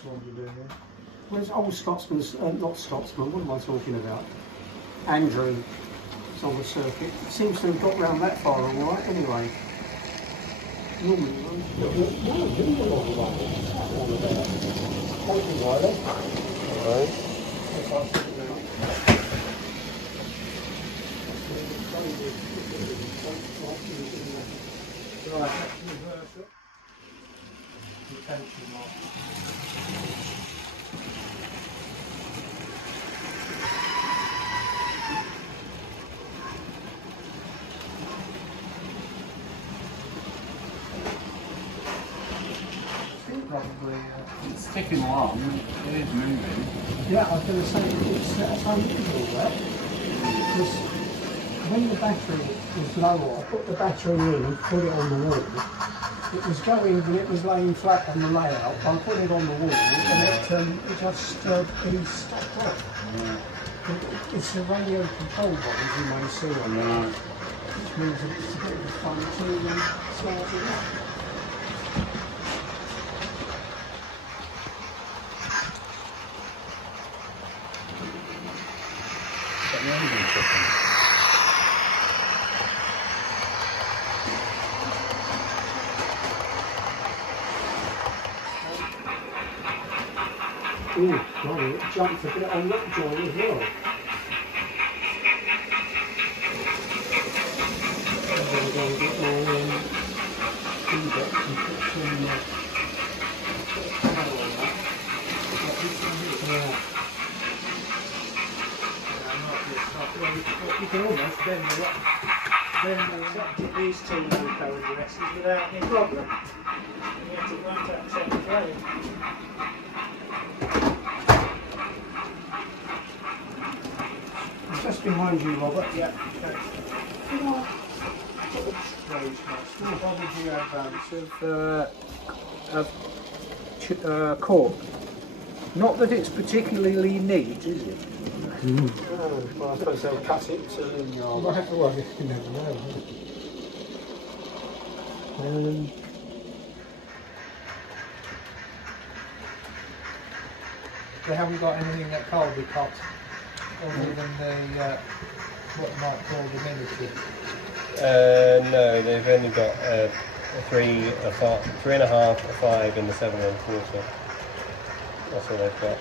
Which one you doing here? Well, it's old Scotsman's, not Scotsman, what am I talking about? Andrew is on the circuit. Seems to have got round that far all right anyway. Normally, Probably, it's ticking along, it is moving. yeah, I was going to say it's unusual that, because when the battery was lower, I put the battery in and put it on the wall. It was going, and it was laying flat on the layout. I put it on the wall, and it just it stopped off. Yeah. It's the radio control buttons you may see on there, which means that it's a bit of fun to start it up. Oh, golly, it jumped a bit on that joint as well. I'm going to go a bit more feedback and put some power on that. You can almost bend these two low power directions without any problem. You have to run that same frame. Just behind you, Robert. Yeah, okay. What did you advance of cork? Not that it's particularly neat, is it? Well, I suppose they'll cut it to the yard. Well, you never know. They haven't got anything that can't be cut, other than the what you might call the miniature. No, they've only got a 3, a 4, 3.5, a 5, and a 7 1/4. That's all they've got.